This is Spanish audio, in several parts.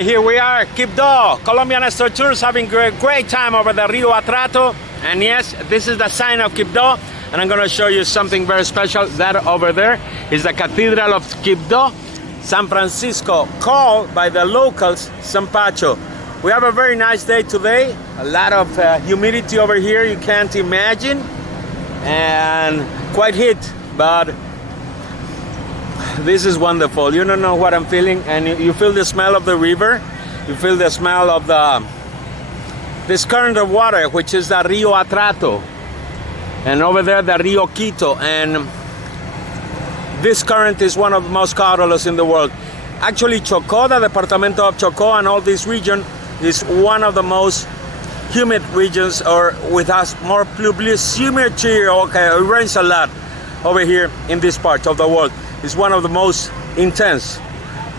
Here we are, Quibdó, Colombian Néstor tours, having a great time over the Rio Atrato. And yes, this is the sign of Quibdó. And I'm going to show you something very special. That over there is the Cathedral of Quibdó, San Francisco, called by the locals San Pacho. We have a very nice day today. A lot of humidity over here, you can't imagine. And quite heat, but this is wonderful. You don't know what I'm feeling, and you feel the smell of the river. You feel the smell of this current of water, which is the Rio Atrato, and over there the Rio Quito. And this current is one of the most caudalous in the world. Actually, Chocó, the department of Chocó, and all this region is one of the most humid regions, or with us more pluviometry. Okay, it rains a lot over here in this part of the world. It's one of the most intense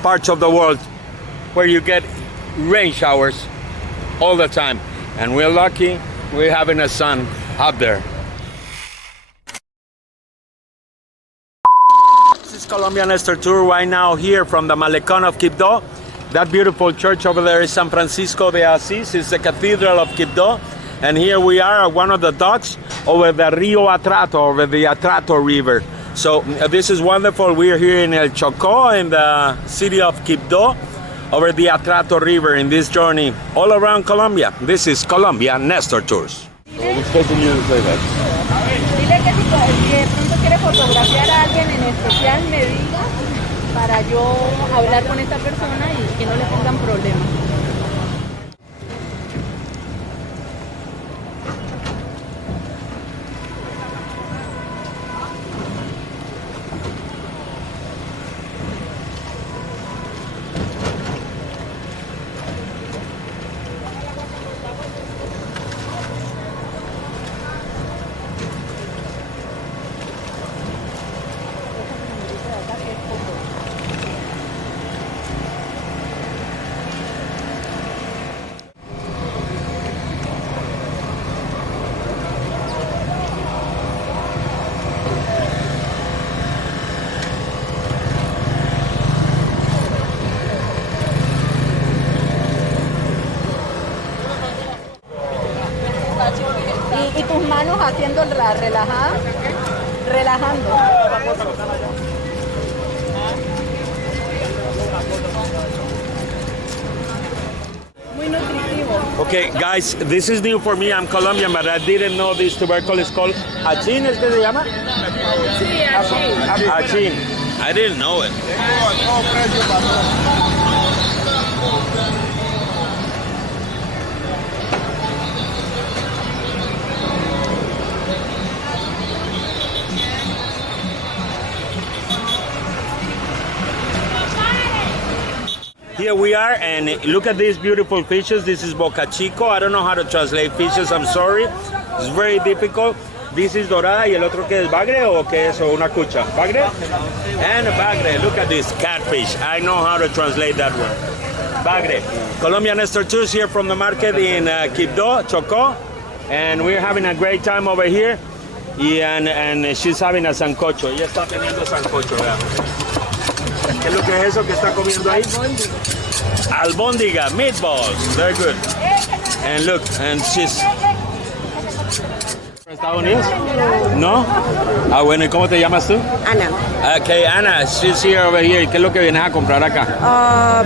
parts of the world where you get rain showers all the time. And we're lucky we're having a sun up there. This is Colombian Néstor tour right now here from the Malecon of Quibdó. That beautiful church over there is San Francisco de Asís. It's the Cathedral of Quibdó. And here we are at one of the docks over the Rio Atrato, over the Atrato River. So this is wonderful. We are here in El Chocó, in the city of Quibdó, over the Atrato River in this journey all around Colombia. This is Colombian Néstor Tours. Dile que si de pronto quiere fotografiar a alguien en especial, me diga para yo hablar con esta persona y que no le pongan problemas. Y tus manos haciendo la relajada, relajando. Muy nutritivo. Okay, guys, this is new for me. I'm Colombian, but I didn't know this tubercle is called achín. ¿Es que se llama? Sí, achín. Achín. I didn't know it. Here we are, and look at these beautiful fishes. This is boca chico. I don't know how to translate fishes, I'm sorry. It's very difficult. This is dorada, y el otro que es bagre, o que es, o una cucha. Bagre? And a bagre. Look at this catfish. I know how to translate that one. Bagre. Colombian Néstor Tours here from the market in Quibdó, Chocó. And we're having a great time over here. And she's having a sancocho. Ella está teniendo sancocho, vean. ¿Qué es lo que es eso que está comiendo ahí? Albóndiga, meatballs. Very good. And look, and she's... ¿Estados Unidos? ¿No? Ah, bueno, ¿y cómo te llamas tú? Ana. Okay, Ana, she's here over here. ¿Qué es lo que vienes a comprar acá?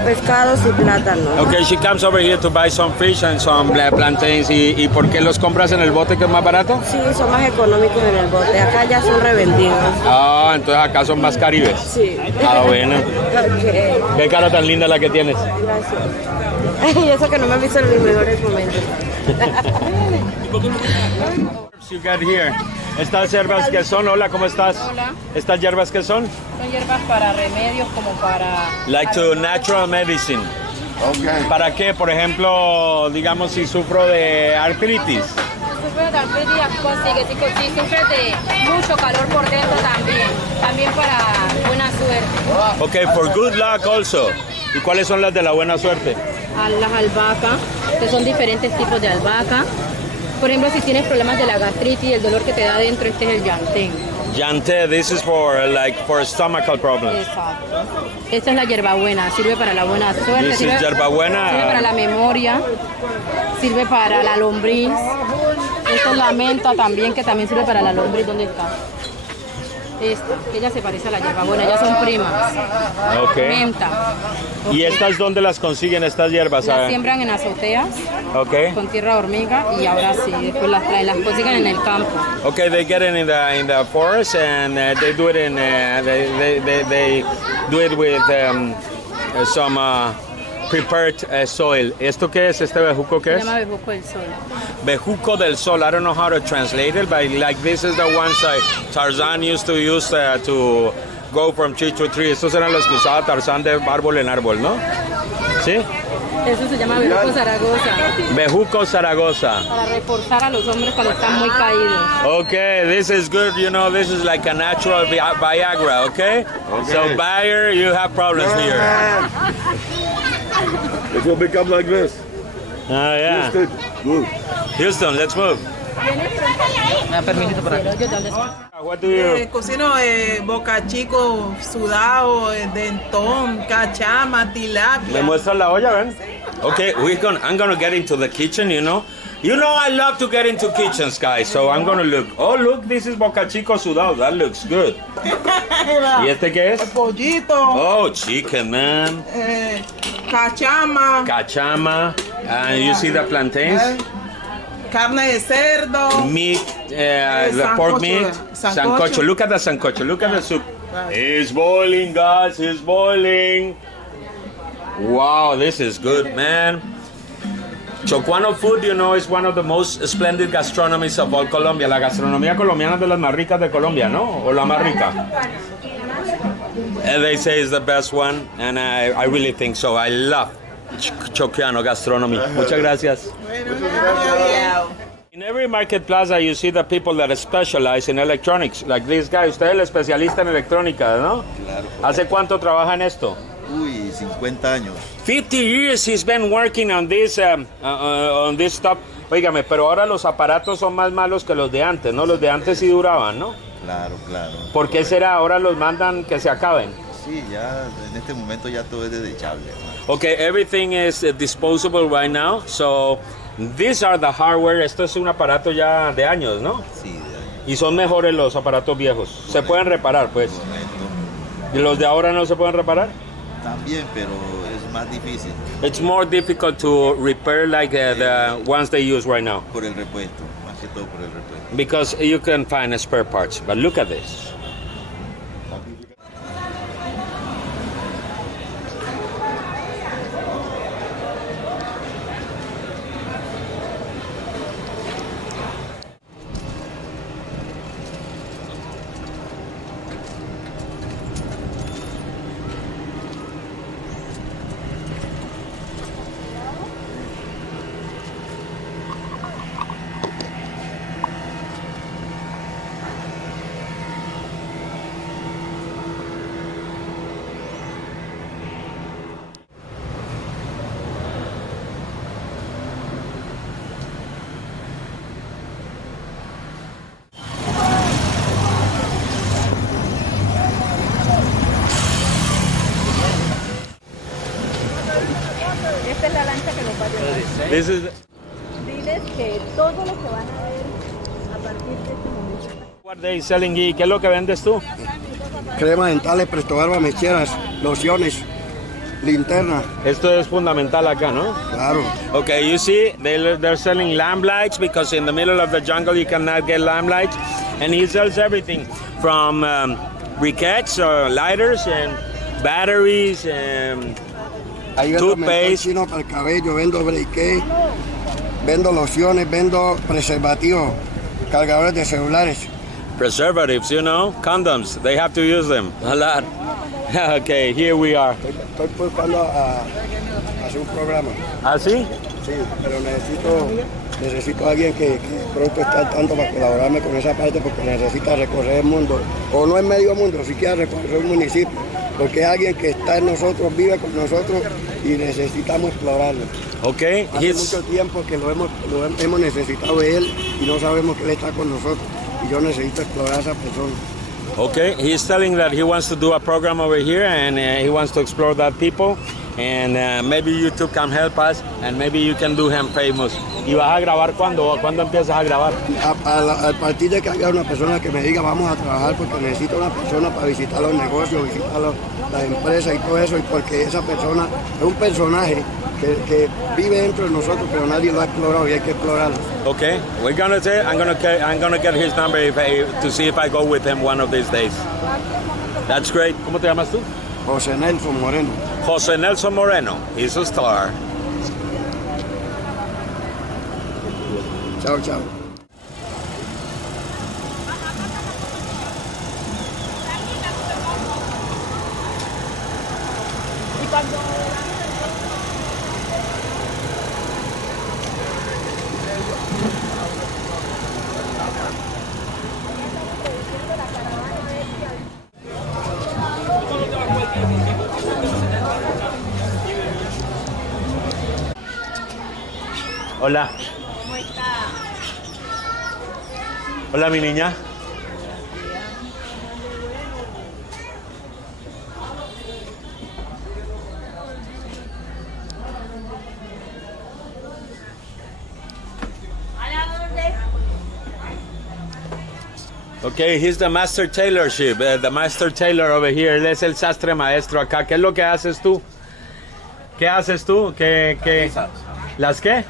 Pescados y plátanos. Okay, she comes over here to buy some fish and some plantains. ¿Y por qué los compras en el bote que es más barato? Sí, son más económicos en el bote. Acá ya son revendidos. Ah, entonces acá son más caribes. Sí. Ah, bueno. Okay. Qué cara tan linda la que tienes. Gracias. Y eso que no me he visto en mis mejores momentos. You got here. Estas hierbas que son, hola, ¿cómo estás? Hola. ¿Estas hierbas que son? Son hierbas para remedios, como para... Like to natural medicine. Okay. ¿Para qué? Por ejemplo, digamos si sufro de artritis. Sufres de artritis, consigue. Si sufres de mucho calor por dentro también para buena suerte. Okay, for good luck also. ¿Y cuáles son las de la buena suerte? Las albahacas, que son diferentes tipos de albahaca. Por ejemplo, si tienes problemas de la gastritis y el dolor que te da adentro, este es el llantén. Yante, this is for for stomachal problems. Exacto. Esta es la hierbabuena, sirve para la buena suerte. This Sirve, is hierbabuena. sirve para la memoria, sirve para la lombriz. Esta es la menta también, que también sirve para la lombriz. ¿Dónde está? Esta, que ella se parece a la hierbabuena, ellas son primas. Okay. Menta. ¿Y Ok. estas dónde las consiguen, estas hierbas? Las siembran en azoteas Okay. con tierra de hormiga y ahora sí, después las traen, las consiguen en el campo. Okay, they get it in the forest and they do it in they do it with some prepared soil. ¿Esto qué es? ¿Este bejuco qué Se es? llama bejuco del sol. Bejuco del sol. I don't know how to translate it, but like this is the ones Tarzan used to use to go from tree to tree. Estos eran los que usaba Tarzán de árbol en árbol, ¿no? ¿Sí? Eso se llama bejuco Zaragoza, Bejuco Zaragoza. para reforzar a los hombres cuando están muy caídos. Okay, this is good. You know, this is like a natural Viagra, okay? So, buyer, you have problems here. It will become like this. Oh, yeah. Good. Houston, let's move. What do you... Cocino boca chico, sudado, dentón, cachama, tilapia. ¿Me muestras la olla, ven? Okay, I'm gonna get into the kitchen, you know. You know I love to get into kitchens, guys, so I'm gonna look. Oh, look, this is boca chico sudado. That looks good. ¿Y este qué es? Pollito, Oh, chicken, man. cachama, Cachama. And you see the plantains? carne de cerdo. Meat, the pork sancocho, meat. sancocho. Sancocho. Look at the sancocho. Look at the soup. It's boiling, guys. It's boiling. Wow, this is good, man. Chocuano food, you know, is one of the most splendid gastronomies of all Colombia. La gastronomía colombiana es de las más ricas de Colombia, ¿no? O la más rica. And they say it's the best one, and I really think so. I love Chocuano gastronomy. Muchas gracias. In every market plaza, you see the people that specialize in electronics, like this guy. Usted es el especialista en electrónica, ¿no? Claro. ¿Hace cuánto trabaja en esto? Uy, 50 años. 50 years he's been working on this stuff. Óigame, pero ahora los aparatos son más malos que los de antes, ¿no? Los de antes sí duraban, ¿no? Claro, claro. ¿Por qué será? Ahora los mandan que se acaben. Sí, ya en este momento ya todo es desechable. Okay, everything is disposable right now. So these are the hardware. Esto es un aparato ya de años, ¿no? Sí, de años. Y son mejores los aparatos viejos. Se pueden reparar, pues. Correcto. ¿Y los de ahora no se pueden reparar? También, pero es más difícil It's more difficult to repair like the ones they use right now. por el repuesto, más que todo por el repuesto. Because you can find spare parts. But look at this. Esta es la lancha que los va a llevar. This is Diles que todo lo que van a ver a partir de este momento. what they selling. ¿Y qué es lo que vendes tú? Crema dentales, presto barba, mecheras, lociones, linterna, Esto es fundamental acá, ¿no? claro. Okay, you see, they're selling lamp lights because in the middle of the jungle you cannot get lamp lights. And he sells everything from briquettes or lighters and batteries and Ahí vendo Toothpaste. mentol chino para el cabello, vendo briquet, vendo lociones, vendo preservativos, cargadores de celulares. preservatives, you know, condoms. They have to use them a lot. Okay, here we are. Estoy buscando a hacer un programa. ¿Ah, sí? Sí, pero necesito a alguien que pronto esté al tanto para colaborarme con esa parte porque necesita recorrer el mundo, o no es medio mundo, siquiera recorrer un municipio, porque es alguien que está en nosotros, vive con nosotros y necesitamos explorarlo. Okay, Hace mucho tiempo que lo hemos necesitado de él y no sabemos que él está con nosotros. y yo necesito explorar a esa persona. Okay, he's telling that he wants to do a program over here and he wants to explore that people and maybe you two can help us and maybe you can do him famous. ¿Y vas a grabar cuándo? ¿Cuándo empiezas a grabar? A partir de que haya una persona que me diga vamos a trabajar porque necesito una persona para visitar los negocios, visitar las empresas y todo eso, y porque esa persona es un personaje que vive dentro de nosotros, pero nadie lo ha explorado y hay que explorarlo. Okay, we're gonna say I'm gonna get his number to see if I go with him one of these days. That's great. ¿Cómo te llamas tú? José Nelson Moreno. José Nelson Moreno. He's a star. Chao, chao. Hola. ¿Cómo está? Hola, mi niña. Okay, he's the master tailorship, the master tailor over here. Él es el sastre maestro acá. ¿Qué es lo que haces tú? ¿Qué haces tú? ¿Qué? ¿Las qué?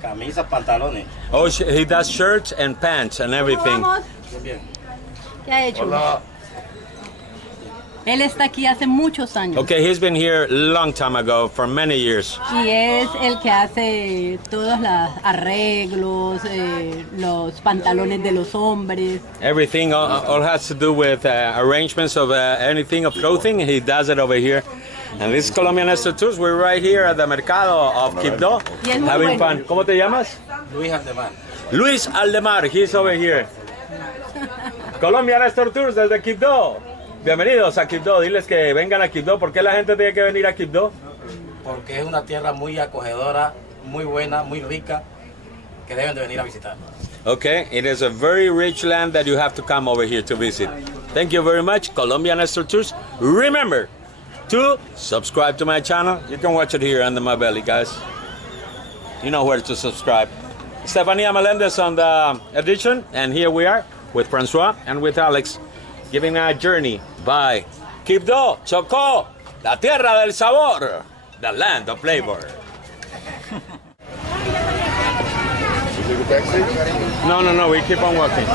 Camisas, pantalones. Oh, he does shirts and pants and everything. ¿Qué ha hecho? Hola. Él está aquí hace muchos años. Okay, he's been here a long time ago, for many years. Y es el que hace todos los arreglos, los pantalones de los hombres. Everything all has to do with arrangements of anything of clothing. He does it over here. And this is Colombian Néstor Tours. We're right here at the mercado of Quibdó, Y es muy having bueno. fun. ¿Cómo te llamas? Luis Aldemar. Luis Aldemar. He's over here. Colombian Néstor Tours desde Quibdó. Bienvenidos a Quibdó. Diles que vengan a Quibdó. ¿Por qué la gente tiene que venir a Quibdó? Porque es una tierra muy acogedora, muy buena, muy rica, que deben de venir a visitar. Okay, it is a very rich land that you have to come over here to visit. Thank you very much, Colombian Néstor Tours. Remember to subscribe to my channel. You can watch it here under my belly, guys. You know where to subscribe. Stephanía Meléndez on the edition, and here we are with Franciois and with Alex, giving a journey by Quibdó, Chocó, la tierra del sabor, the land of flavor. No, we keep on walking.